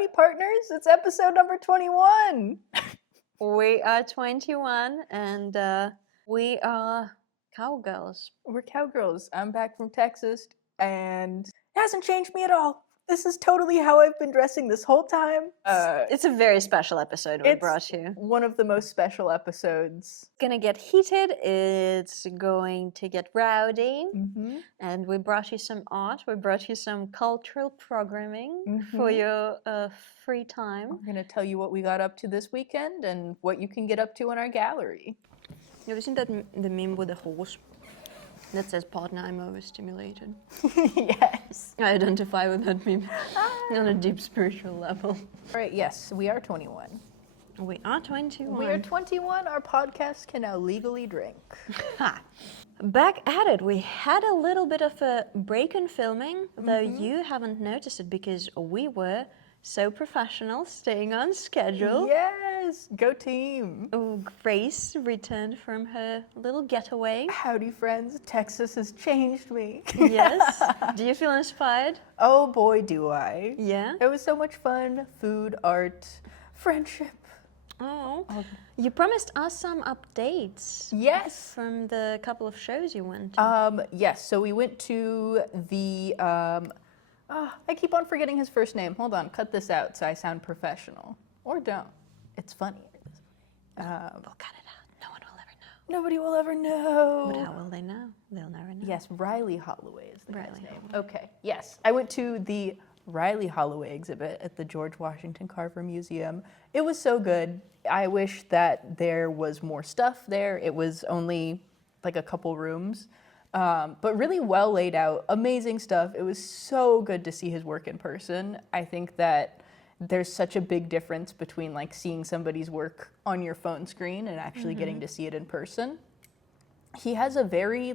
Howdy, partners. It's episode number 21. We are 21 and we are cowgirls. We're cowgirls. I'm back from Texas, and it hasn't changed me at all. This is totally how I've been dressing this whole time. It's a very special episode we It's brought you. one of the most special episodes. It's gonna get heated, it's going to get rowdy, and we brought you some art, we brought you some cultural programming for your free time. We're going to tell you what we got up to this weekend and what you can get up to in our gallery. Have you seen that the meme with the horse that says, "Partner, I'm overstimulated"? Yes. I identify with that meme on a deep spiritual level. All right, yes, we are 21. We are 21. We are 21. Our podcast can now legally drink. Ha. Back at it, we had a little bit of a break in filming, though you haven't noticed it because we were so professional, staying on schedule. Yes, go team. Oh, Grace returned from her little getaway. Howdy, friends. Texas has changed me. Yes. Do you feel inspired? Oh boy, do I. Yeah? It was so much fun. Food, art, friendship. Oh. You promised us some updates. Yes. From the couple of shows you went to. Yes, so we went to the, I keep on forgetting his first name. Hold on, cut this out so I sound professional. Or don't. It's funny. We'll cut it out. No one will ever know. Nobody will ever know. But how will they know? They'll never know. Yes, Riley Holloway is the guy's Riley name. Okay, yes. I went to the Riley Holloway exhibit at the George Washington Carver Museum. It was so good. I wish that there was more stuff there. It was only like a couple rooms, but really well laid out, amazing stuff. It was so good to see his work in person. I think that there's such a big difference between like seeing somebody's work on your phone screen and actually getting to see it in person. He has a very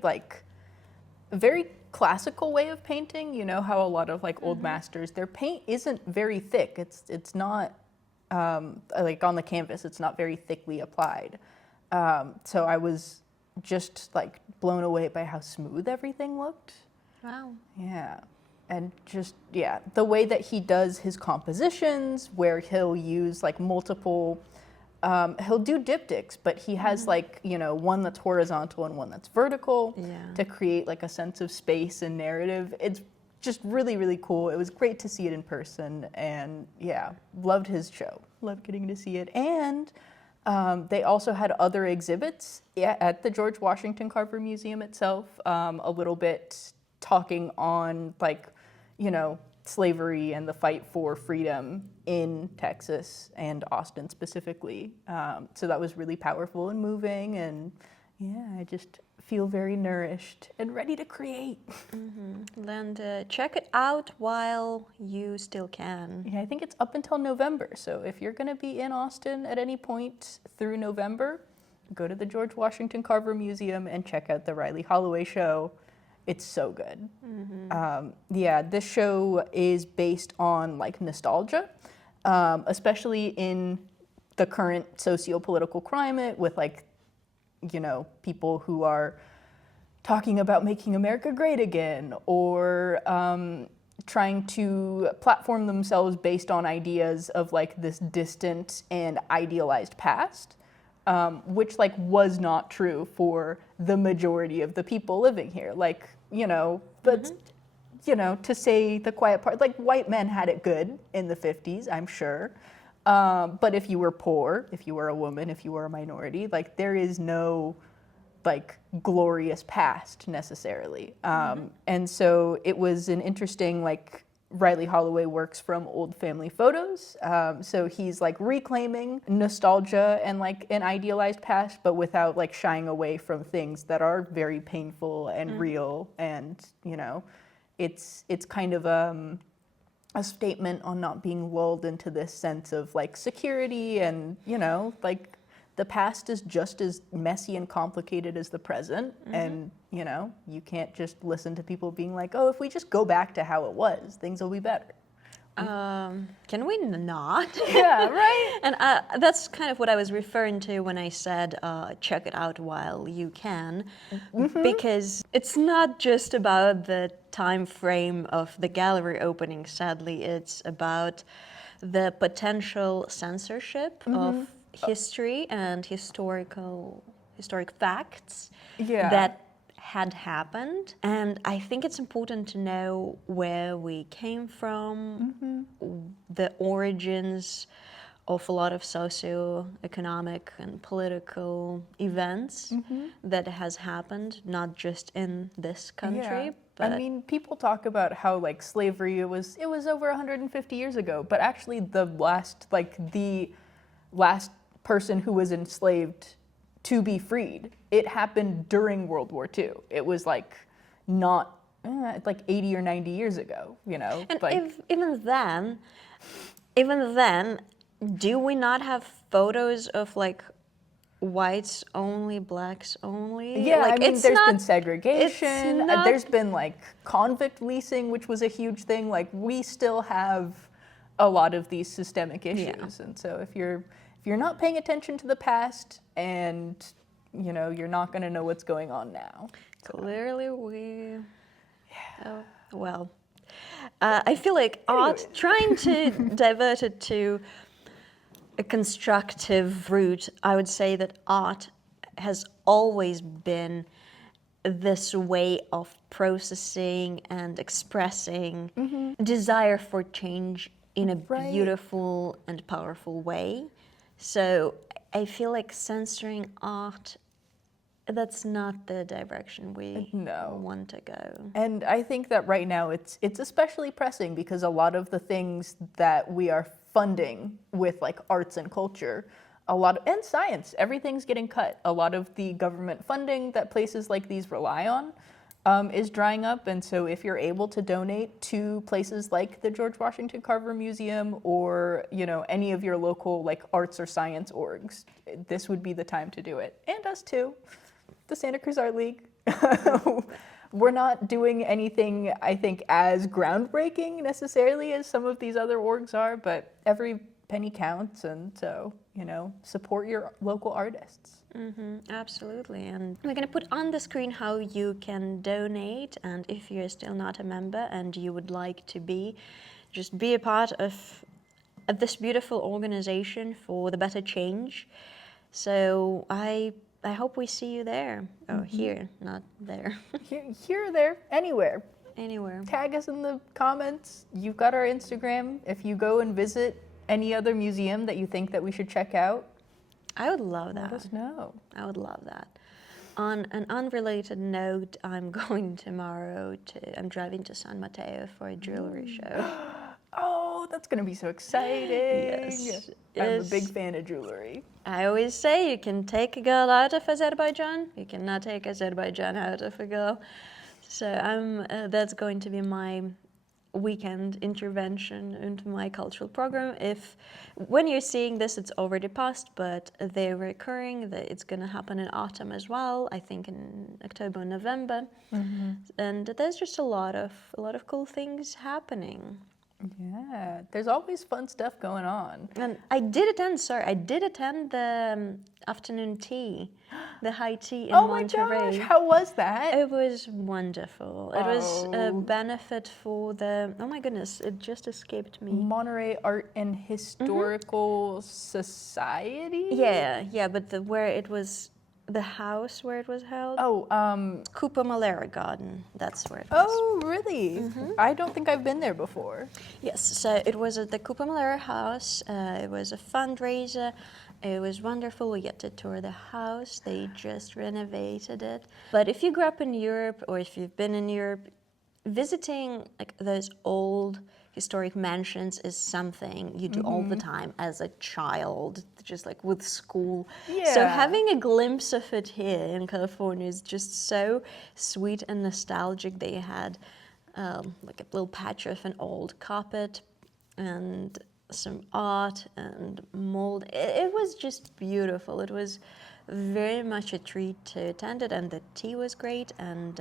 classical way of painting. You know how a lot of like old masters, their paint isn't very thick. It's not like on the canvas, it's not very thickly applied. So I was just like blown away by how smooth everything looked. Wow. Yeah. And just, yeah, the way that he does his compositions, where he'll use like multiple, he'll do diptychs, but he has like, you know, one that's horizontal and one that's vertical to create like a sense of space and narrative. It's just really, really cool. It was great to see it in person, and yeah, loved his show. Loved getting to see it. And they also had other exhibits at the George Washington Carver Museum itself, a little bit talking on like, you know, slavery and the fight for freedom in Texas and Austin specifically. So that was really powerful and moving, and yeah, I just feel very nourished and ready to create. And check it out while you still can. Yeah, I think it's up until November. So if you're going to be in Austin at any point through November, go to the George Washington Carver Museum and check out the Riley Holloway show. It's so good. Yeah, this show is based on like nostalgia, especially in the current socio-political climate with like, you know, people who are talking about making America great again, or trying to platform themselves based on ideas of like this distant and idealized past, which like was not true for the majority of the people living here. Like, you know, but you know, to say the quiet part, like white men had it good in the 50s, I'm sure. But if you were poor, if you were a woman, if you were a minority, like there is no like glorious past necessarily. And so it was an interesting, like Riley Holloway works from old family photos. So he's like reclaiming nostalgia and like an idealized past, but without like shying away from things that are very painful and real. And, you know, it's kind of a statement on not being lulled into this sense of like security, and, you know, like the past is just as messy and complicated as the present. And, you know, you can't just listen to people being like, oh, if we just go back to how it was, things will be better. Can we not? Yeah, right? And that's kind of what I was referring to when I said check it out while you can, because it's not just about the time frame of the gallery opening, sadly. It's about the potential censorship of history and historic facts Yeah. that had happened. And I think it's important to know where we came from, the origins of a lot of socioeconomic and political events that has happened, not just in this country. Yeah. But I mean, people talk about how like slavery it was over 150 years ago, but actually the last person who was enslaved to be freed, it happened during World War II. It was like not like 80 or 90 years ago, you know? and Like, if, even then, do we not have photos of like whites only, blacks only? yeah, Like, I mean, it's there's not, been segregation. it's not- There's been like convict leasing, which was a huge thing. Like, we still have a lot of these systemic issues, and so if you're not paying attention to the past, and you know, you're not going to know what's going on now. Clearly, we. Oh, well. I feel like art, trying to divert it to a constructive route, I would say that art has always been this way of processing and expressing desire for change in a Right. beautiful and powerful way. So I feel like censoring art, that's not the direction we No. want to go. And I think that right now it's especially pressing because a lot of the things that we are funding with like arts and culture, and science, everything's getting cut. A lot of the government funding that places like these rely on is drying up. And so if you're able to donate to places like the George Washington Carver Museum or, you know, any of your local like arts or science orgs, this would be the time to do it. And us too, the Santa Cruz Art League. We're not doing anything, I think, as groundbreaking necessarily as some of these other orgs are, but every penny counts, and so, you know, support your local artists. Absolutely. And we're going to put on the screen how you can donate. And if you're still not a member and you would like to be, just be a part of this beautiful organization for the better change. So I hope we see you there. Oh, here, not there. Here or there, anywhere. Anywhere. Tag us in the comments. You've got our Instagram. If you go and visit any other museum that you think that we should check out, I would love let that. us know. I would love that. On an unrelated note, I'm going tomorrow I'm driving to San Mateo for a jewelry show. Oh, that's going to be so exciting. Yes. I'm a Yes. big fan of jewelry. I always say you can take a girl out of Azerbaijan, you cannot take Azerbaijan out of a girl. So that's going to be my weekend intervention into my cultural program. When you're seeing this, it's already passed, but they're recurring. It's going to happen in autumn as well. I think in October and November, and there's just a lot of cool things happening. Yeah, there's always fun stuff going on. And I did attend the afternoon tea, the high tea in Oh my Monterey. gosh, how was that? It was wonderful. It was a Oh. benefit for oh my goodness, it just escaped me. Monterey Art and Historical Society? Yeah, but the house where it was held, Oh, Cooper Malera Garden, that's where it was. oh, really? I don't think I've been there before. Yes, so it was at the Cooper Malera house. It was a fundraiser. It was wonderful. We get to tour the house. They just renovated it. But if you grew up in Europe, or if you've been in Europe, visiting like those old historic mansions is something you do all the time as a child, just like with school. So Yeah. having a glimpse of it here in California is just so sweet and nostalgic. They had like a little patch of an old carpet and some art and mold. It was just beautiful. It was very much a treat to attend it, and the tea was great. And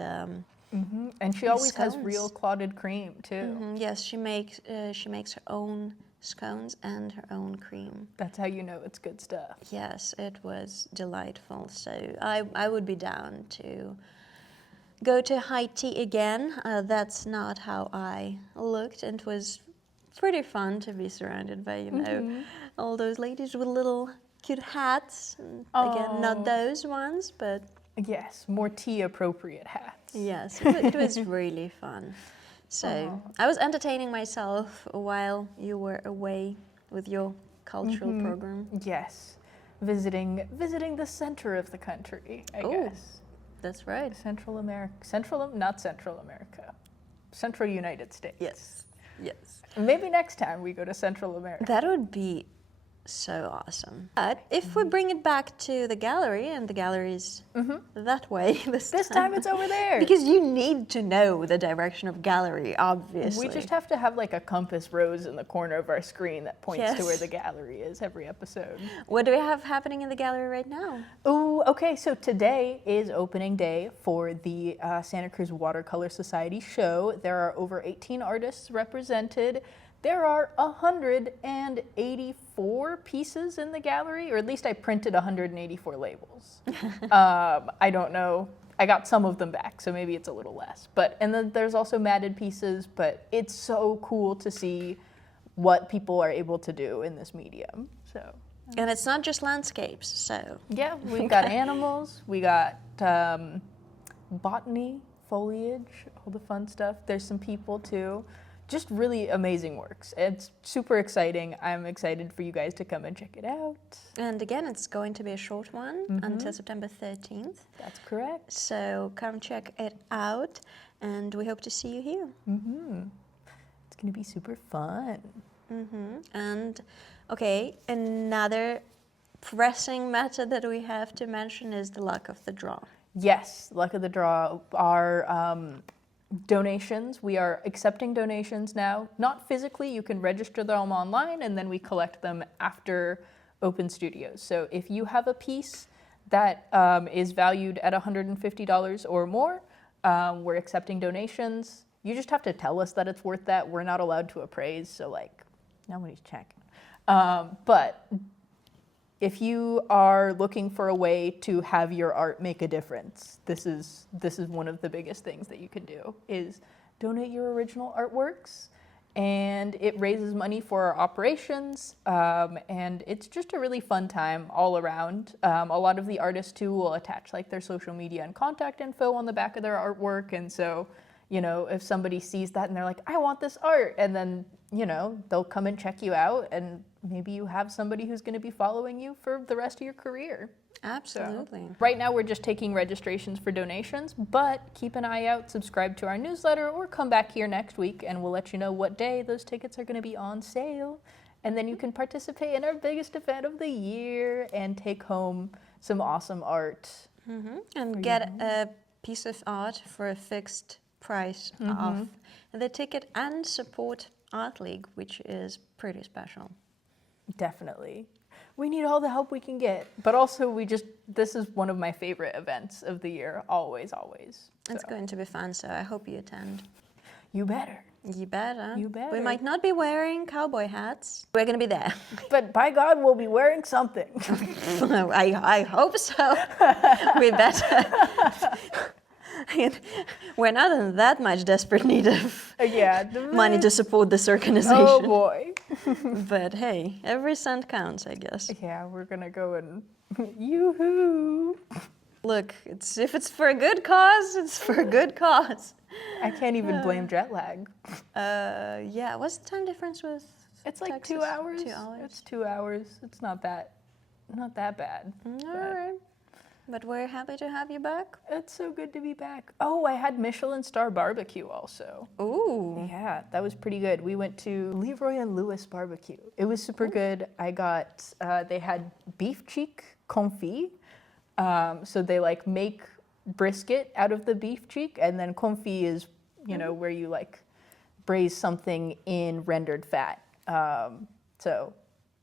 And she always has scones. real clotted cream, too. yes, she makes her own scones and her own cream. That's how you know it's good stuff. Yes, it was delightful. So I would be down to go to high tea again. That's not how I looked, and it was pretty fun to be surrounded by, all those ladies with little cute hats. And again, not those ones, but Yes, more tea appropriate hats. yes, it was really fun. So I was entertaining myself while you were away with your cultural program. Yes, visiting the center of the country, I guess. That's right. Central America, not Central America, Central United States. Yes. Maybe next time we go to Central America. That would be so awesome. But if we bring it back to the gallery, and the gallery's that way this time it's over there. Because you need to know the direction of gallery, obviously. We just have to have like a compass rose in the corner of our screen that points to Yes. where the gallery is every episode. What do we have happening in the gallery right now? Oh, okay. So today is opening day for the Santa Cruz Watercolor Society show. There are over 18 artists represented. There are 184 pieces in the gallery, or at least I printed 184 labels. I don't know. I got some of them back, so maybe it's a little less. And then there's also matted pieces, but it's so cool to see what people are able to do in this medium. So. And it's not just landscapes, so. Yeah, we've got animals, we got botany, foliage, all the fun stuff. There's some people too. Just really amazing works. It's super exciting. I'm excited for you guys to come and check it out. And again, it's going to be a short one until September 13th. That's correct. So come check it out, and we hope to see you here. It's going to be super fun. And okay, another pressing matter that we have to mention is the luck of the draw. Yes, luck of the draw. Our donations, we are accepting donations now. Not physically, you can register them online, and then we collect them after open studios. So if you have a piece that is valued at $150 or more, we're accepting donations. You just have to tell us that it's worth that. We're not allowed to appraise, so like, nobody's checking. But if you are looking for a way to have your art make a difference, this is one of the biggest things that you can do, is donate your original artworks, and it raises money for our operations, and it's just a really fun time all around. A lot of the artists too will attach like their social media and contact info on the back of their artwork, and so, if somebody sees that and they're like, I want this art, and then, they'll come and check you out, and maybe you have somebody who's going to be following you for the rest of your career. Absolutely. So, right now we're just taking registrations for donations, but keep an eye out, subscribe to our newsletter, or come back here next week and we'll let you know what day those tickets are going to be on sale. And then you can participate in our biggest event of the year and take home some awesome art. And get a piece of art for a fixed price off the ticket, and support Art League, which is pretty special. Definitely. We need all the help we can get. But also this is one of my favorite events of the year. Always. It's going to be fun, so I hope you attend. You better. You better. You better. We might not be wearing cowboy hats. We're going to be there. But by God, we'll be wearing something. I hope so. We better. We're not in that much desperate need of money to support this organization. Oh boy. But hey, every cent counts, I guess. Yeah, we're gonna go and yoo-hoo. Look, if it's for a good cause, it's for a good cause. I can't even blame jet lag. Yeah, what's the time difference with It's like Texas? 2 hours. 2 hours. It's 2 hours. It's not that bad. All right. But we're happy to have you back. It's so good to be back. Oh, I had Michelin star barbecue also. Ooh. Yeah, that was pretty good. We went to Leroy and Lewis barbecue. It was super good. I got, they had beef cheek confit. So they like make brisket out of the beef cheek, and then confit is, where you like braise something in rendered fat. So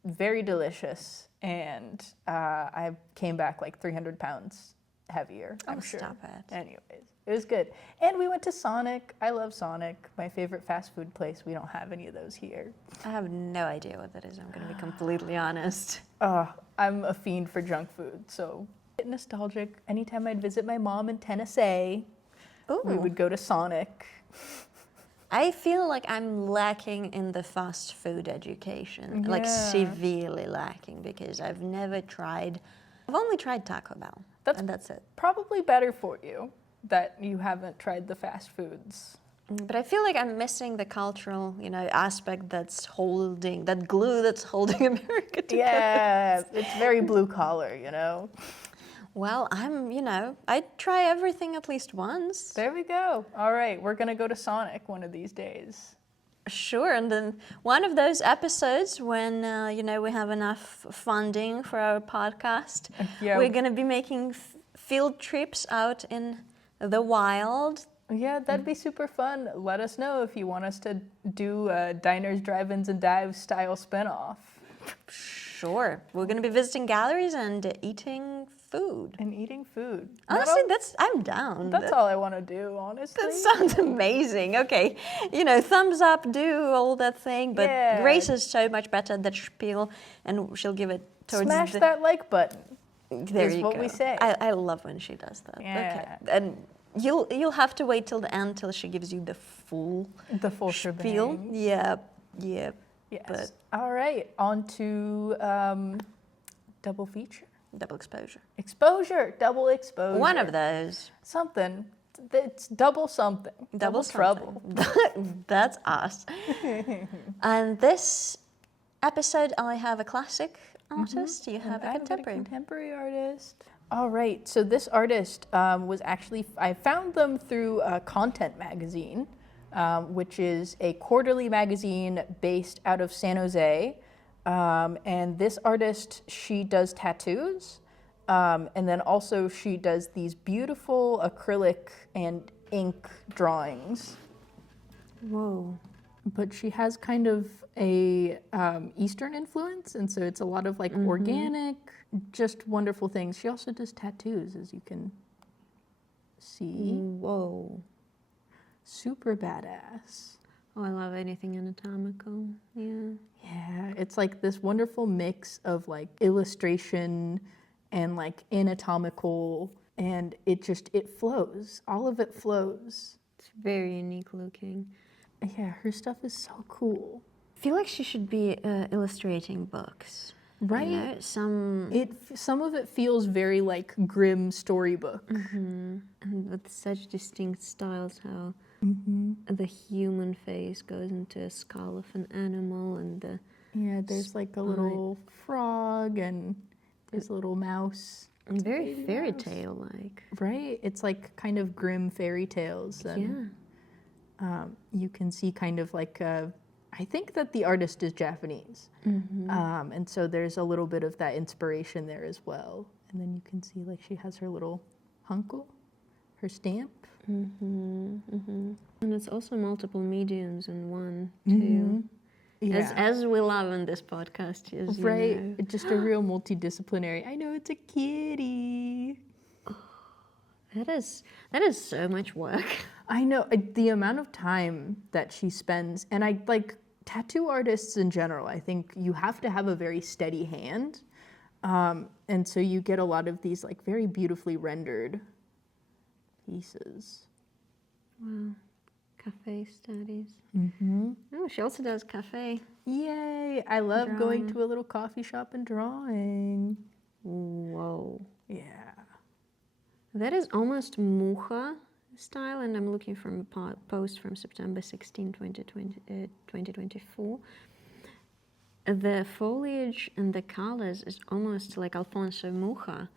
very delicious. And I came back like 300 pounds heavier, I'm sure. Stop it. Anyways, it was good. And we went to Sonic. I love Sonic, my favorite fast food place. We don't have any of those here. I have no idea what that is, I'm going to be completely honest. I'm a fiend for junk food, so get nostalgic. Anytime I'd visit my mom in Tennessee, we would go to Sonic. I feel like I'm lacking in the fast food education, like Yeah. severely lacking, because I've only tried Taco Bell, and that's it. Probably better for you that you haven't tried the fast foods. But I feel like I'm missing the cultural, aspect that glue that's holding America together. Yeah, it's very blue collar, you know. Well, I try everything at least once. There we go. All right, we're gonna go to Sonic one of these days. Sure, and then one of those episodes when, we have enough funding for our podcast, Yeah. we're going to be making field trips out in the wild. Yeah, that'd be super fun. Let us know if you want us to do a Diners, Drive-Ins, and Dives style spinoff. Sure, we're going to be visiting galleries and eating food. And eating food. Honestly, I'm down. That's all I want to do, honestly. That sounds amazing. Okay, thumbs up, do all that thing. But Yeah. Grace is so much better at that spiel, and she'll give it towards Smash that like button. There is you what go. we say. I love when she does that. Yeah. Okay, and you'll have to wait till the end till she gives you the full full spiel. shebang. Yeah. Yes. But All right, on to double feature. double exposure. Exposure, double exposure. One of those. Something. It's double something. Double trouble. Something. That's us. And this episode, I have a classic artist. You have a I've got contemporary. contemporary artist. All right, so this artist was actually, I found them through Content Magazine, which is a quarterly magazine based out of San Jose. And this artist, she does tattoos. And then also she does these beautiful acrylic and ink drawings. Whoa. But she has kind of a Eastern influence, and so it's a lot of like organic, just wonderful things. She also does tattoos, as you can see. Whoa. Super badass. Oh, I love anything anatomical. Yeah. Yeah, it's like this wonderful mix of like illustration and like anatomical, and it flows. All of it flows. It's very unique looking. Yeah, her stuff is so cool. I feel like she should be illustrating books. Right? You know, Some of it feels very like grim storybook. and with such distinct styles, how the human face goes into a skull of an animal, and Yeah, there's like a little frog and there's a little mouse. very Baby fairy mouse. tale like. Right? It's like kind of grim fairy tales. And, you can see kind of like, I think that the artist is Japanese. And so there's a little bit of that inspiration there as well. And then you can see like she has her little hanko, her stamp. And it's also multiple mediums in one, too. Yeah. As we love in this podcast, as you Right, know. it's just a real multidisciplinary. I know it's a kitty. That is so much work. I know the amount of time that she spends, and I like tattoo artists in general. I think you have to have a very steady hand, and so you get a lot of these like very beautifully rendered pieces. Wow. Cafe studies. Oh, she also does cafe. Yay! I love going Drawing. to a little coffee shop and drawing. Whoa. Yeah. That is almost Mucha style, and I'm looking from a post from September 16, 2024. The foliage and the colors is almost like Alfonso Mucha,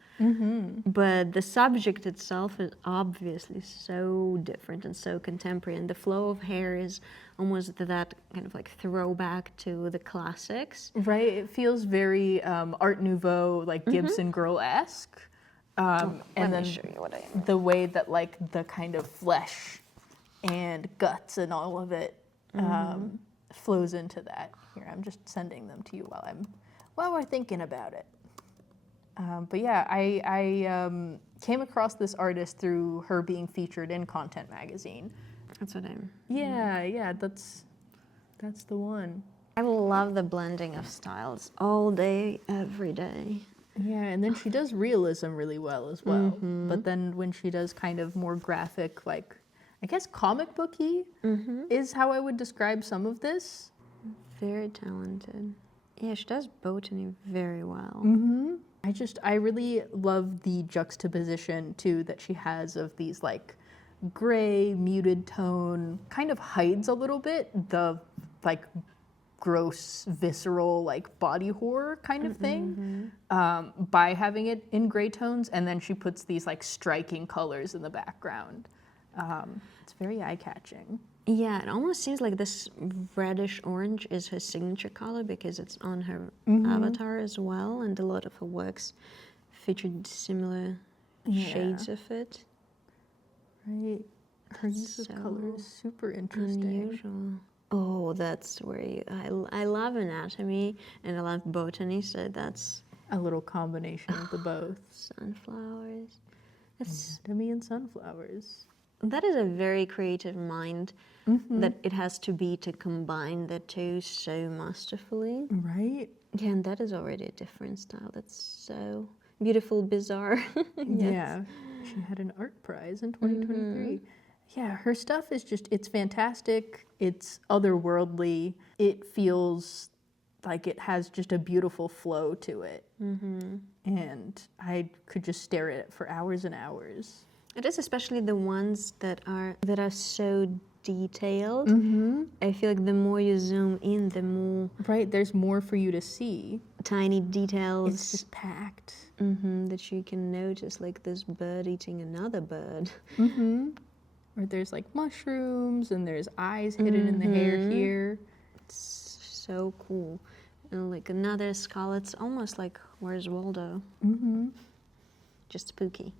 but the subject itself is obviously so different and so contemporary, and the flow of hair is almost that kind of like throwback to the classics. Right. It feels very Art Nouveau, like Gibson Girl-esque. And Let then me show you what I mean. the way that like the kind of flesh and guts and all of it flows into that. Here, I'm just sending them to you while we're thinking about it. But yeah, I came across this artist through her being featured in Content Magazine. That's what I'm. Yeah, that's the one. I love the blending of styles all day, every day. Yeah, and then she does realism really well as well. But then when she does kind of more graphic, like, I guess comic booky is how I would describe some of this. Very talented. Yeah, she does botany very well. I really love the juxtaposition too that she has of these like gray, muted tone, kind of hides a little bit the like gross, visceral, like body horror kind of thing by having it in gray tones, and then she puts these like striking colors in the background. It's very eye-catching. Yeah, it almost seems like this reddish orange is her signature color because it's on her avatar as well, and a lot of her works featured similar shades of it. Right. Her use of color is super interesting. Unusual. Oh, that's where I love anatomy and I love botany, so that's A little combination of the both. sunflowers. Anatomy and sunflowers. That is a very creative mind that it has to be to combine the two so masterfully. Right? Yeah, and that is already a different style. That's so beautiful, bizarre. Yeah. She had an art prize in 2023. Yeah, her stuff is just, it's fantastic. It's otherworldly. It feels like it has just a beautiful flow to it. And I could just stare at it for hours and hours. It is especially the ones that are so detailed. I feel like the more you zoom in, the more Right, there's more for you to see. tiny details It's just packed. that you can notice, like this bird eating another bird. Or there's like mushrooms and there's eyes hidden in the hair here. It's so cool. And like another skull, it's almost like Where's Waldo? Just spooky.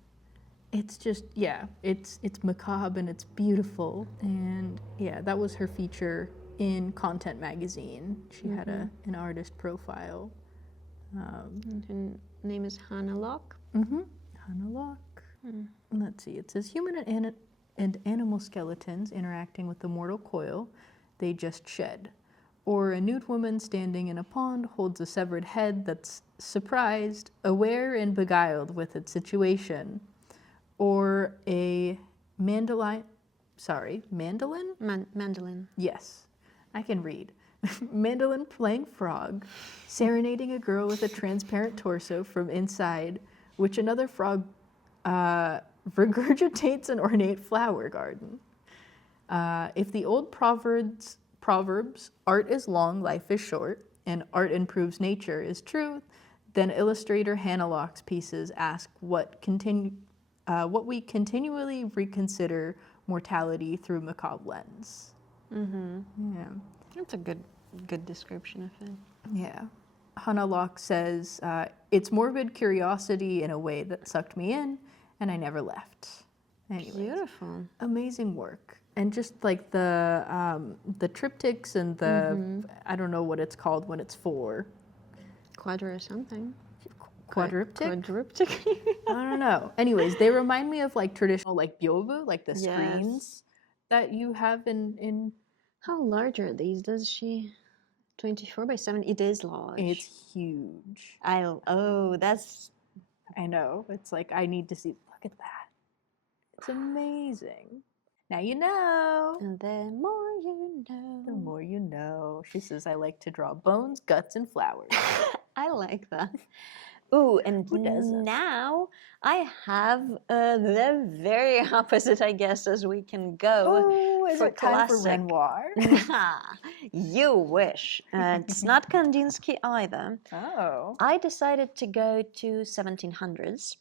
It's just, yeah, it's macabre and it's beautiful. And yeah, that was her feature in Content Magazine. She had an artist profile. And her name is Hannah Locke. Hannah Locke. Let's see, it says human and animal skeletons interacting with the mortal coil they just shed. Or a nude woman standing in a pond holds a severed head that's surprised, aware, and beguiled with its situation. Or a mandolin? Mandolin. Yes, I can read. Mandolin playing frog, serenading a girl with a transparent torso from inside, which another frog regurgitates an ornate flower garden. If the old proverbs, art is long, life is short, and art improves nature is true, then illustrator Hannah Locke's pieces ask what we continually reconsider mortality through macabre lens. Yeah. That's a good description of it. Yeah. Hannah Locke says, it's morbid curiosity in a way that sucked me in, and I never left. Anyways, Beautiful. amazing work. And just like the triptychs and the, I don't know what it's called when it's 4. Quadra or something. Quadriptych? Quadriptych. I don't know. Anyways, they remind me of like traditional like byobu, like the Yes. screens that you have in How large are these? Does she 24 by 7? It is large. it's huge. That's I know. It's like I need to see. Look at that. It's amazing. Now you know. the more you know. The more you know. She says I like to draw bones, guts, and flowers. I like that. Ooh, and Who doesn't? now I have the very opposite, I guess, as we can go. Oh, is for it time for classic. Renoir? You wish. It's not Kandinsky either. Oh. I decided to go to 1700s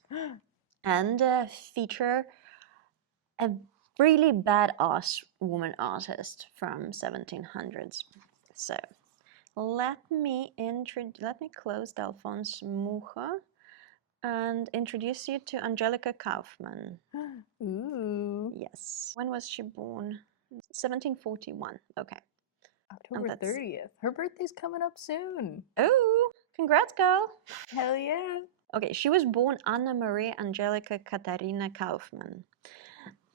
and feature a really badass woman artist from 1700s. So let me close the Alphonse Mucha and introduce you to Angelica Kaufmann. Ooh. Yes. When was she born? 1741. Okay. October that's- 30th. Her birthday's coming up soon. Oh, congrats, girl. Hell yeah. Okay, she was born Anna Maria Angelica Katharina Kaufmann.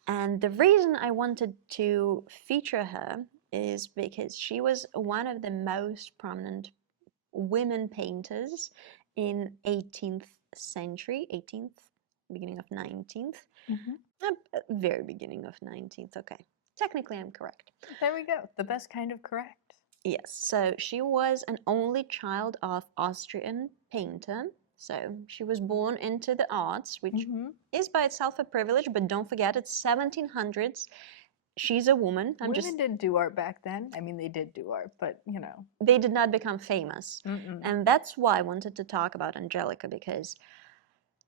And the reason I wanted to feature her is because she was one of the most prominent women painters in 18th century, 18th beginning of 19th. Mhm. Very beginning of 19th, okay. Technically, I'm correct. There we go. The best kind of correct. Yes, so she was an only child of Austrian painter. So she was born into the arts, which is by itself a privilege, but don't forget it's 1700s. She's a woman. Women didn't do art back then. I mean, they did do art, but you know. They did not become famous. Mm-mm. And that's why I wanted to talk about Angelica, because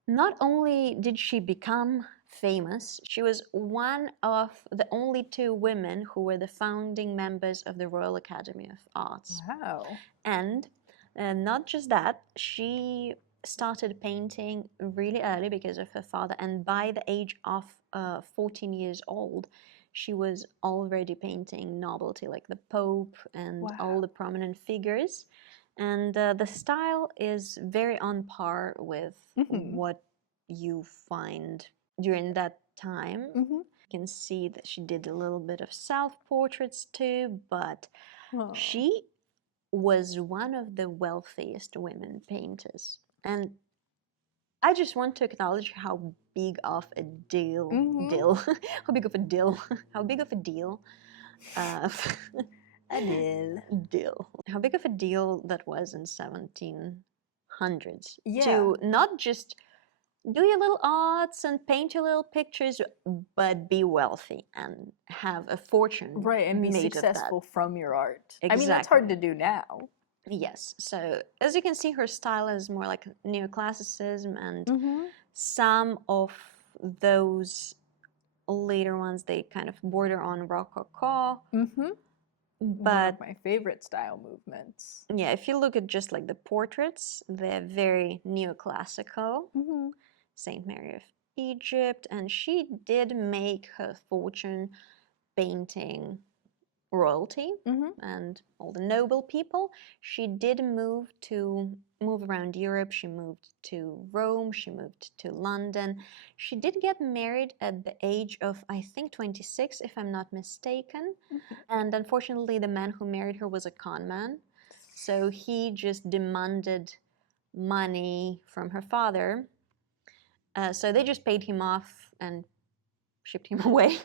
not only did she become famous, she was one of the only two women who were the founding members of the Royal Academy of Arts. Wow. And not just that, she started painting really early because of her father, and by the age of 14 years old, she was already painting novelty like the Pope and all the prominent figures. And the style is very on par with what you find during that time. You can see that she did a little bit of self-portraits too, but she was one of the wealthiest women painters. And I just want to acknowledge how big of a deal, how big of a deal, how big of a deal, how big of a deal that was in 1700s. To not just do your little arts and paint your little pictures, but be wealthy and have a fortune. Right, and be made successful of that. from your art. Exactly. I mean, that's hard to do now. Yes, so as you can see, her style is more like neoclassicism, and some of those later ones, they kind of border on Rococo. One of my favorite style movements. Yeah, if you look at just like the portraits, they're very neoclassical. Saint Mary of Egypt, and she did make her fortune painting royalty and all the noble people. She did move around Europe. She moved to Rome. She moved to London. She did get married at the age of, I think, 26, if I'm not mistaken. And unfortunately, the man who married her was a con man. So he just demanded money from her father. So they just paid him off and shipped him away,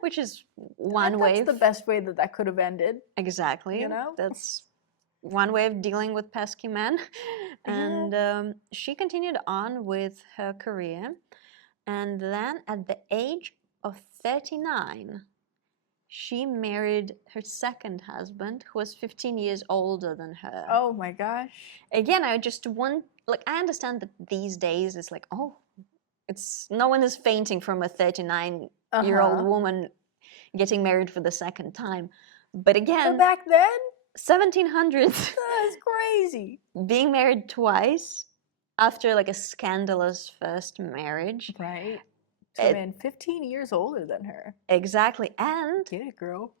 which is one way. That's the best way that could have ended. Exactly. You know? That's one way of dealing with pesky men. And she continued on with her career. And then at the age of 39, she married her second husband, who was 15 years older than her. Oh my gosh. Again, I just want, like, I understand that these days it's like, oh, it's no one is fainting from a 39-year-old woman getting married for the second time. But again, but back then, 1700s. That's crazy. Being married twice after like a scandalous first marriage. Right. So man, 15 years older than her. Exactly. And get it, girl.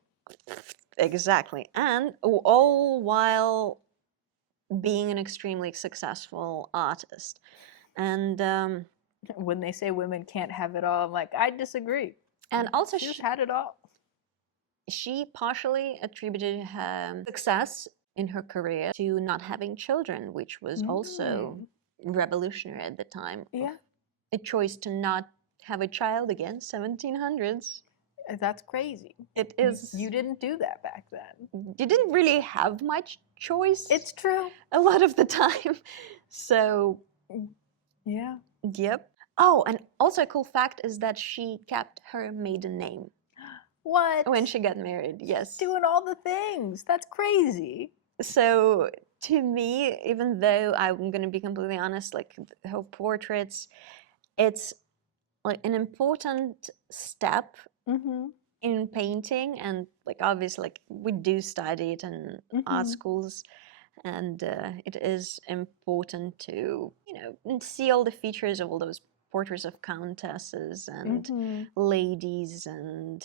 Exactly. And all while being an extremely successful artist. And when they say women can't have it all, I'm like, I disagree. And also she's had it all. She partially attributed her success in her career to not having children, which was also revolutionary at the time. Yeah. A choice to not have a child again, 1700s. That's crazy. It is. You didn't do that back then. You didn't really have much choice. It's true. A lot of the time. So, yeah. Yep. Oh, and also a cool fact is that she kept her maiden name. What? When she got married, yes. Doing all the things. That's crazy. So to me, even though I'm going to be completely honest, like her portraits, it's like an important step in painting. And like obviously, like we do study it in art schools. And it is important to, see all the features of all those portraits of countesses and ladies. And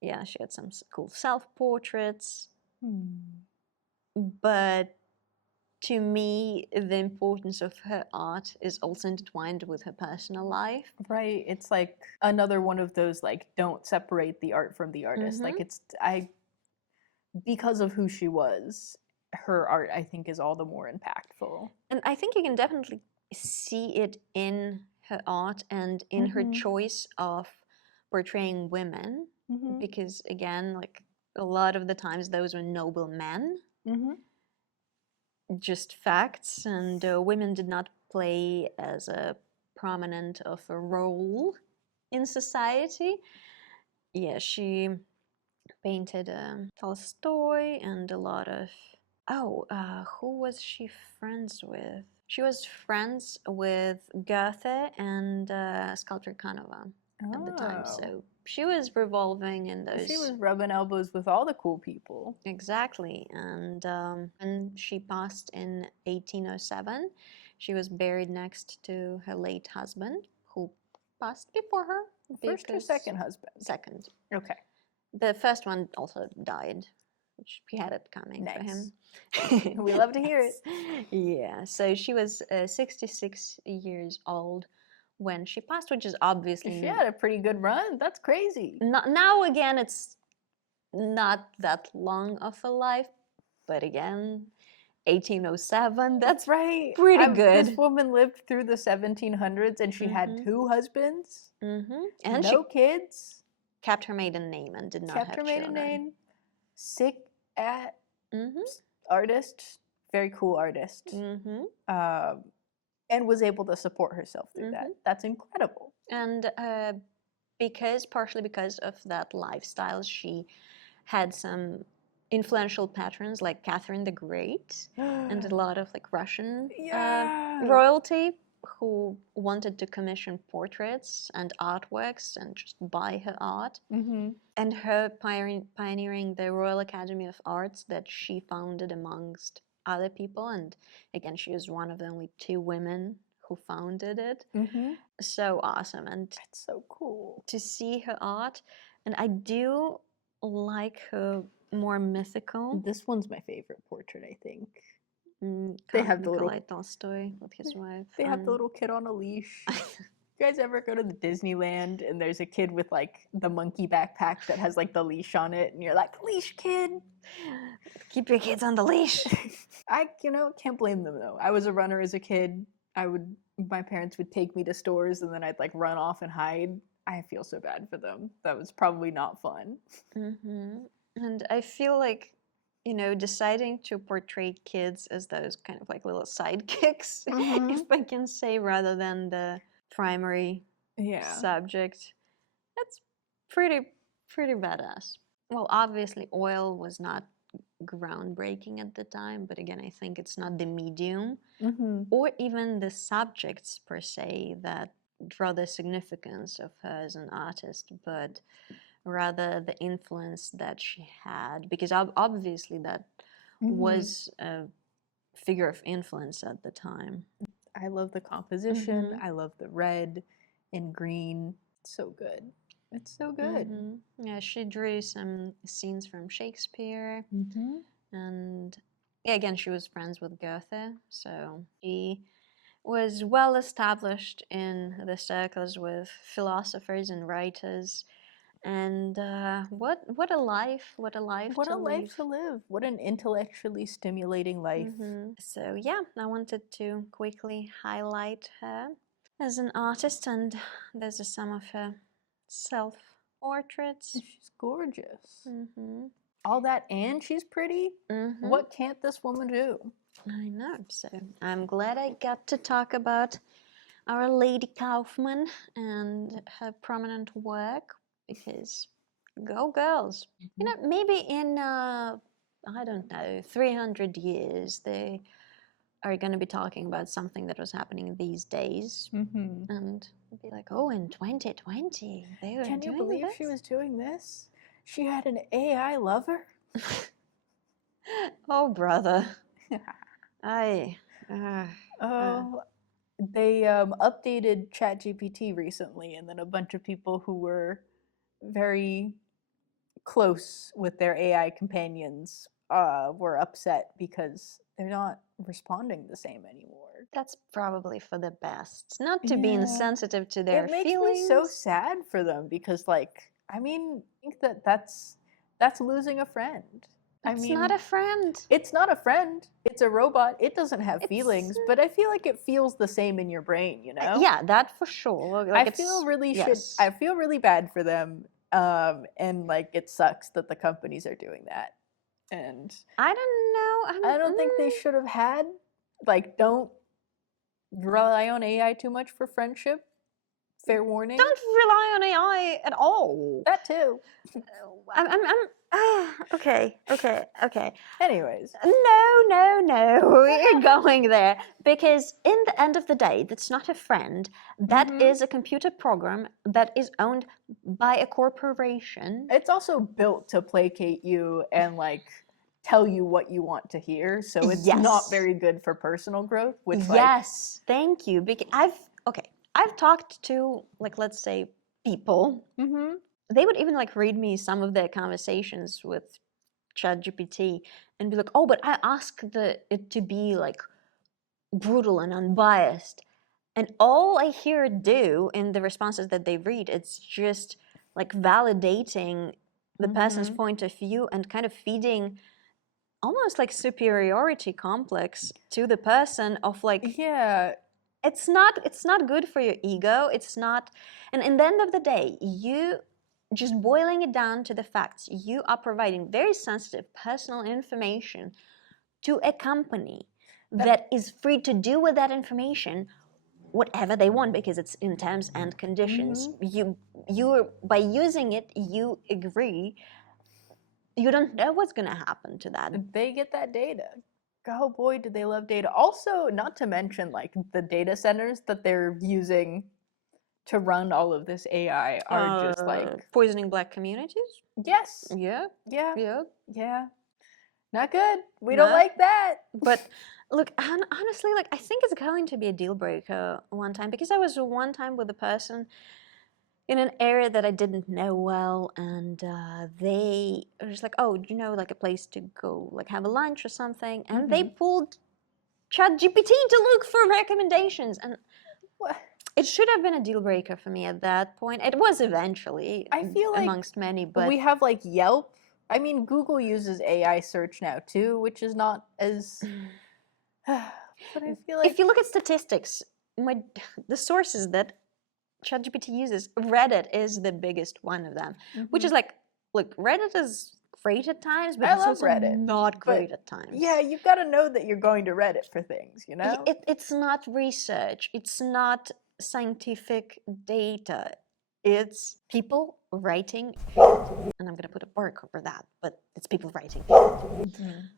yeah, she had some cool self-portraits. But to me, the importance of her art is also intertwined with her personal life. Right. It's like another one of those, like, don't separate the art from the artist. Like, because of who she was, her art, I think, is all the more impactful. And I think you can definitely see it in her art and in her choice of portraying women, because again, like a lot of the times those were noble men, just facts, and women did not play as a prominent of a role in society. Yeah, she painted Tolstoy and a lot of... who was she friends with? She was friends with Goethe and sculptor Canova at the time. So she was revolving in those... She was rubbing elbows with all the cool people. Exactly. And when she passed in 1807, she was buried next to her late husband, who passed before her. First or second husband? Second. Okay. The first one also died, which he had it coming for him. We love to hear it. Yeah, so she was 66 years old when she passed, which is obviously... She had a pretty good run. That's crazy. Now, again, it's not that long of a life, but again, 1807, that's right. Pretty good. This woman lived through the 1700s and she had 2 husbands, and no kids. Kept her maiden name and did not have children. Kept her maiden name. Sick at artist, very cool artist, and was able to support herself through that. That's incredible. And partially because of that lifestyle, she had some influential patrons like Catherine the Great and a lot of like Russian royalty who wanted to commission portraits and artworks and just buy her art. And her pioneering the Royal Academy of Arts that she founded amongst other people. And again, she was one of the only 2 women who founded it. So awesome. And it's so cool to see her art. And I do like her more mythical. This one's my favorite portrait, I think. They have the Nikolai Tolstoy with his wife. They have the little kid on a leash. You guys ever go to the Disneyland and there's a kid with like the monkey backpack that has like the leash on it, and you're like, leash kid, keep your kids on the leash. I can't blame them though. I was a runner as a kid. My parents would take me to stores and then I'd like run off and hide. I feel so bad for them. That was probably not fun. And I feel like, deciding to portray kids as those kind of like little sidekicks, if I can say, rather than the primary subject, that's pretty badass. Well, obviously oil was not groundbreaking at the time, but again, I think it's not the medium or even the subjects per se that draw the significance of her as an artist, but rather the influence that she had, because obviously that was a figure of influence at the time. I love the composition. I love the red and green. It's so good. It's so good. Yeah, she drew some scenes from Shakespeare. And again, she was friends with Goethe, so she was well established in the circles with philosophers and writers. And what a life to live. What an intellectually stimulating life. So yeah, I wanted to quickly highlight her as an artist, and there's some of her self-portraits. She's gorgeous. All that, and she's pretty. What can't this woman do? I know. So I'm glad I got to talk about Our Lady Kaufman and her prominent work, because go girls. Maybe in, I don't know, 300 years, they are going to be talking about something that was happening these days. And be like, oh, in 2020, they were Can you doing believe this? she was doing this? She had an AI lover? Oh, brother. They updated ChatGPT recently, and then a bunch of people who were very close with their AI companions were upset because they're not responding the same anymore. That's probably for the best. Not to be insensitive to their feelings. It makes me so sad for them because, I think that's losing a friend. I It's mean, not a friend. it's not a friend. It's a robot. It doesn't have It's- feelings, but I feel like it feels the same in your brain, you know? Yeah, that for sure. Like I feel really yes. I feel really bad for them. And like it sucks that the companies are doing that. And I don't know. I don't think they should have had, like, don't rely on AI too much for friendship. Fair warning. Don't rely on AI at all. That too. Okay. Anyways. No. We're going there because in the end of the day, that's not a friend. That is a computer program that is owned by a corporation. It's also built to placate you and like tell you what you want to hear, so it's not very good for personal growth. Which yes, thank you. Because I've talked to, like, let's say, people. They would even like read me some of their conversations with ChatGPT and be like, "Oh, but I asked it to be like brutal and unbiased," and all I hear it do in the responses that they read, it's just like validating the person's point of view and kind of feeding almost like superiority complex to the person of like, it's not good for your ego. It's not, and in the end of the day, you just boiling it down to the facts, you are providing very sensitive personal information to a company that is free to do with that information whatever they want because it's in terms and conditions. You by using it, you agree. You don't know what's going to happen to that. They get that data. Oh boy, do they love data. Also, not to mention like the data centers that they're using to run all of this AI are just like poisoning black communities. Yes. Yeah. Not good. We don't like that. But look, honestly, like I think it's going to be a deal breaker one time because I was one time with a person in an area that I didn't know well, and they were just like, "Oh, do you know like a place to go, like have a lunch or something?" And they pulled ChatGPT to look for recommendations, and it should have been a deal breaker for me at that point. It was eventually, I feel like amongst many, but we have like Yelp. I mean, Google uses AI search now too, which is not as. But I feel like if you look at statistics, the sources that ChatGPT uses, Reddit is the biggest one of them, which is like, look, Reddit is great at times, but it's also Reddit, not great at times. Yeah, you've got to know that you're going to Reddit for things, you know? It's not research. It's not scientific data. It's people writing, and I'm going to put a mark over that, but it's people writing.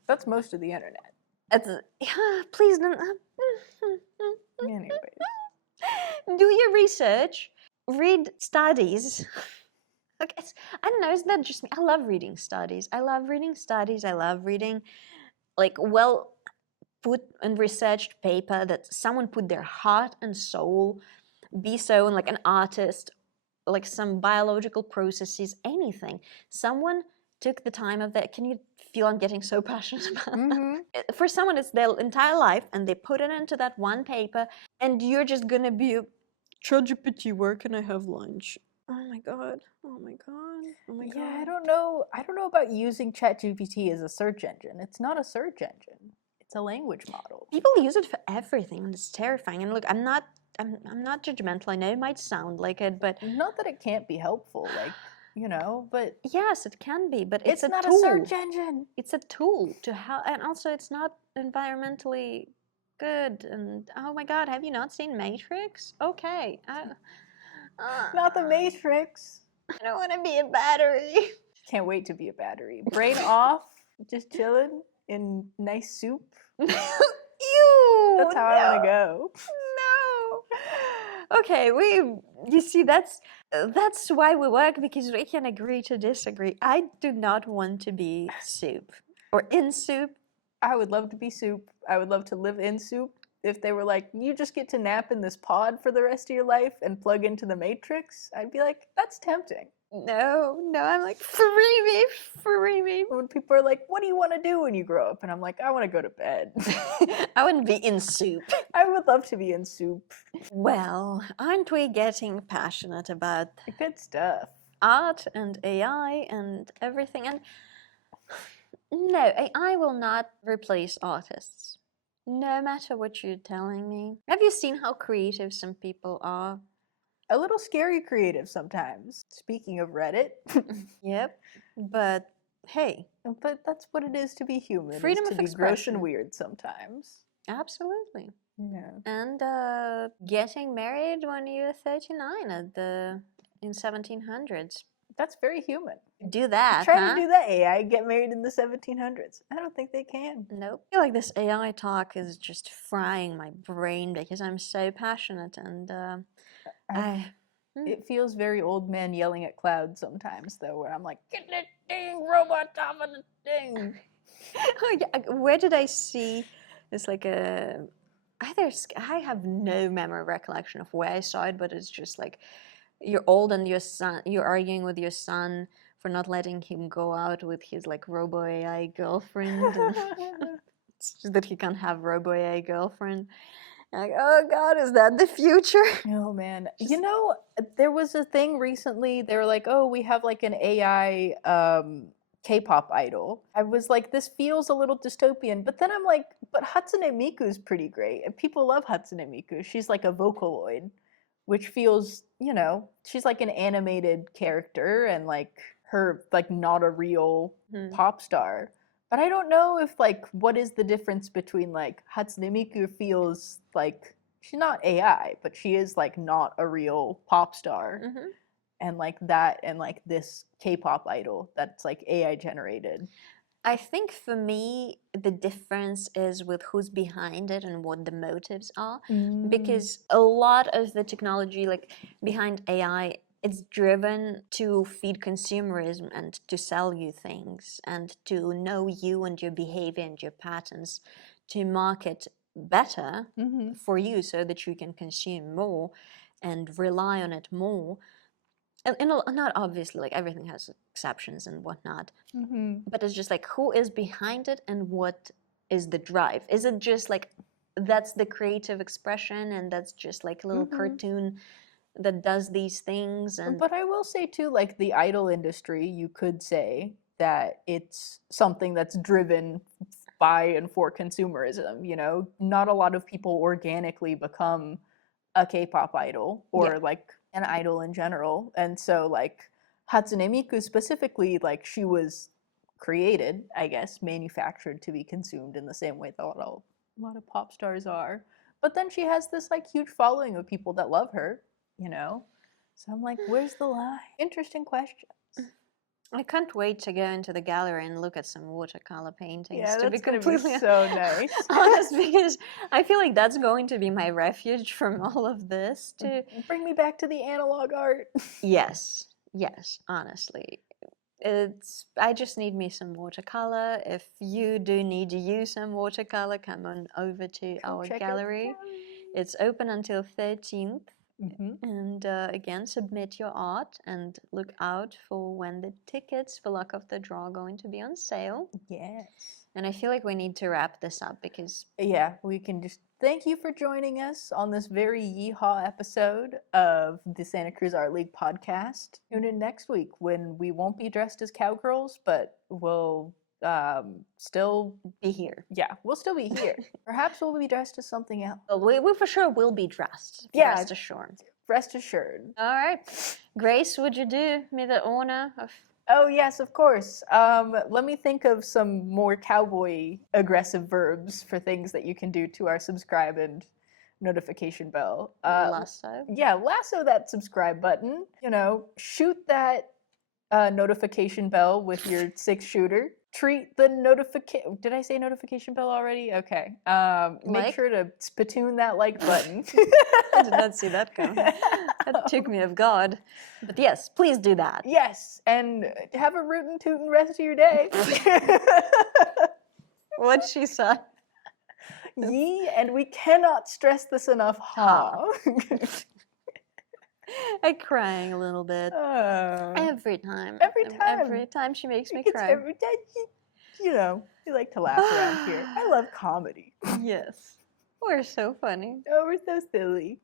That's most of the internet. Please don't. Anyways. Do your research, read studies. Like, I don't know, it's not just me. I love reading studies. I love reading like well put and researched paper that someone put their heart and soul, be so in like an artist, like some biological processes, anything. Someone took the time of that. Can you feel I'm getting so passionate about that? For someone, it's their entire life, and they put it into that one paper, and you're just gonna be ChatGPT, where can I have lunch? Oh my god. Yeah, I don't know about using ChatGPT as a search engine. It's not a search engine. It's a language model. People use it for everything, and it's terrifying. And look, I'm not judgmental. I know it might sound like it, but not that it can't be helpful, like, you know, but yes, it can be, but it's not tool. a search engine. It's a tool to help, and also it's not environmentally good. And oh my god, have you not seen Matrix? Okay. Not the Matrix. I don't want to be a battery. Can't wait to be a battery. Brain off, just chilling in nice soup. Ew! That's how I want to go. No. Okay, you see, that's why we work, because we can agree to disagree. I do not want to be soup or in soup. I would love to be soup. I would love to live in soup. If they were like, you just get to nap in this pod for the rest of your life and plug into the Matrix, I'd be like, that's tempting. No, I'm like, free me. When people are like, what do you want to do when you grow up? And I'm like, I want to go to bed. I want to be in soup. I would love to be in soup. Well, aren't we getting passionate about good stuff? Art and AI and everything. And No, AI will not replace artists. No matter what you're telling me. Have you seen how creative some people are? A little scary creative sometimes. Speaking of Reddit. Yep. But hey, But that's what it is to be human, freedom is to of be gross expression. and weird sometimes. Absolutely. Yeah. And getting married when you're 39 in 1700s. That's very human. Do that, Try huh? to do that, AI. Get married in the 1700s. I don't think they can. Nope. I feel like this AI talk is just frying my brain because I'm so passionate and It feels very old man yelling at clouds sometimes, though, where I'm like, get that dang robot off of the thing. Oh, yeah. Where did I see? It's like a I have no memory recollection of where I saw it, but it's just like you're old and you're arguing with your son for not letting him go out with his like robo AI girlfriend. And it's just that he can't have robo AI girlfriend. Like, oh God, is that the future? Oh man. You know, there was a thing recently, they were like, oh, we have like an AI K-pop idol. I was like, this feels a little dystopian, but then I'm like, but Hatsune Miku's pretty great, and people love Hatsune Miku. She's like a Vocaloid, which feels, you know, she's like an animated character and like her like not a real pop star. But I don't know if like what is the difference between like Hatsune Miku feels like she's not AI, but she is like not a real pop star. And like that and like this K-pop idol that's like AI generated. I think for me, the difference is with who's behind it and what the motives are. Because a lot of the technology, like behind AI, it's driven to feed consumerism and to sell you things and to know you and your behavior and your patterns, to market better for you so that you can consume more and rely on it more. And not obviously, like everything has exceptions and whatnot, but it's just like who is behind it and what is the drive? Is it just like that's the creative expression and that's just like a little cartoon that does these things? And But I will say too, like the idol industry, you could say that it's something that's driven by and for consumerism. You know, not a lot of people organically become a K-pop idol or like an idol in general. And so like Hatsune Miku specifically, like she was created, I guess, manufactured to be consumed in the same way that a lot of pop stars are. But then she has this like huge following of people that love her, you know? So I'm like, where's the line? Interesting question. I can't wait to go into the gallery and look at some watercolor paintings. Yeah, to be that's gonna be completely so nice. honest, because I feel like that's going to be my refuge from all of this. To Bring me back to the analog art. yes, honestly, I just need me some watercolor. If you do need to use some watercolor, come on over to our gallery. It's open until 13th. And again, submit your art and look out for when the tickets for Luck of the Draw are going to be on sale. Yes. And I feel like we need to wrap this up because yeah, we can just thank you for joining us on this very yeehaw episode of the Santa Cruz Art League podcast. Tune in next week when we won't be dressed as cowgirls, but we'll still be here. Yeah, we'll still be here. Perhaps we'll be dressed as something else. Well, we for sure will be dressed. Yeah, rest assured. Rest assured. All right, Grace, would you do me the honor of? Oh yes, of course. Let me think of some more cowboy aggressive verbs for things that you can do to our subscribe and notification bell. Lasso. Yeah, lasso that subscribe button. You know, shoot that notification bell with your 6-shooter. Treat the notification. Did I say notification bell already? Okay. Make sure to spittoon that like button. I did not see that coming. That took me off guard. But yes, please do that. Yes, and have a rootin' tootin' rest of your day. What she said. Yee, and we cannot stress this enough. Ha. I'm crying a little bit every time. Every time she makes me cry. Every day, you know, we like to laugh around here. I love comedy. Yes, we're so funny. Oh, we're so silly.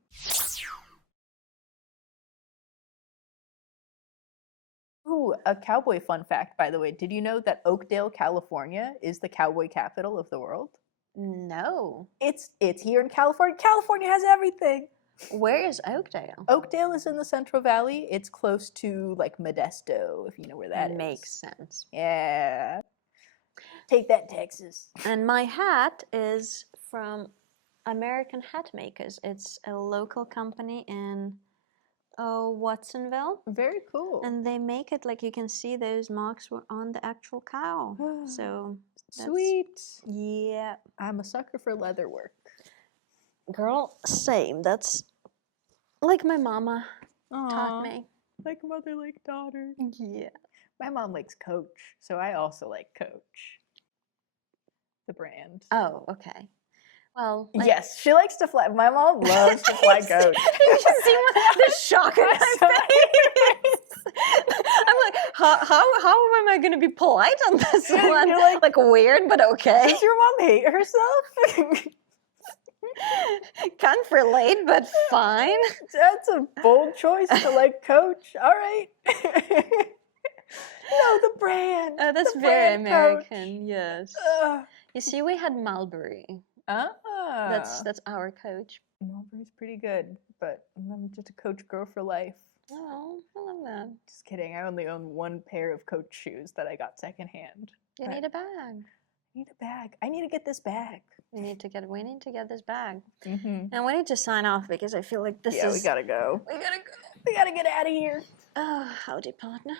Ooh, a cowboy fun fact, by the way. Did you know that Oakdale, California is the cowboy capital of the world? No. It's here in California. California has everything. Where is Oakdale? Oakdale is in the Central Valley. It's close to like Modesto, if you know where that is. Makes sense. Yeah. Take that, Texas. And my hat is from American Hat Makers. It's a local company in Watsonville. Very cool. And they make it like you can see those marks were on the actual cow. So Sweet. Yeah. I'm a sucker for leather work. Girl, same. That's like my mama taught Aw, me. like mother, like daughter. Yeah. My mom likes Coach, so I also like Coach. The brand. Oh, okay. Well, like, Yes, she likes to fly. My mom loves to fly Coach. you should see the shock in my face. I'm like, how am I going to be polite on this Yeah, one? you're like, weird, but okay. Does your mom hate herself? Can't relate, but fine. That's a bold choice to like Coach. All right. No, the brand. That's the very brand American, yes. Ugh. You see, we had Mulberry. Ah. That's our Coach. Mulberry's pretty good, but I'm just a Coach girl for life. Oh, I love that. Just kidding. I only own one pair of Coach shoes that I got secondhand. You But need a bag. I need a bag. I need to get this bag. We need to get this bag. Mm-hmm. And we need to sign off because I feel like this Yeah, is. we gotta go. We gotta go. We gotta get out of here. Oh, howdy, partner.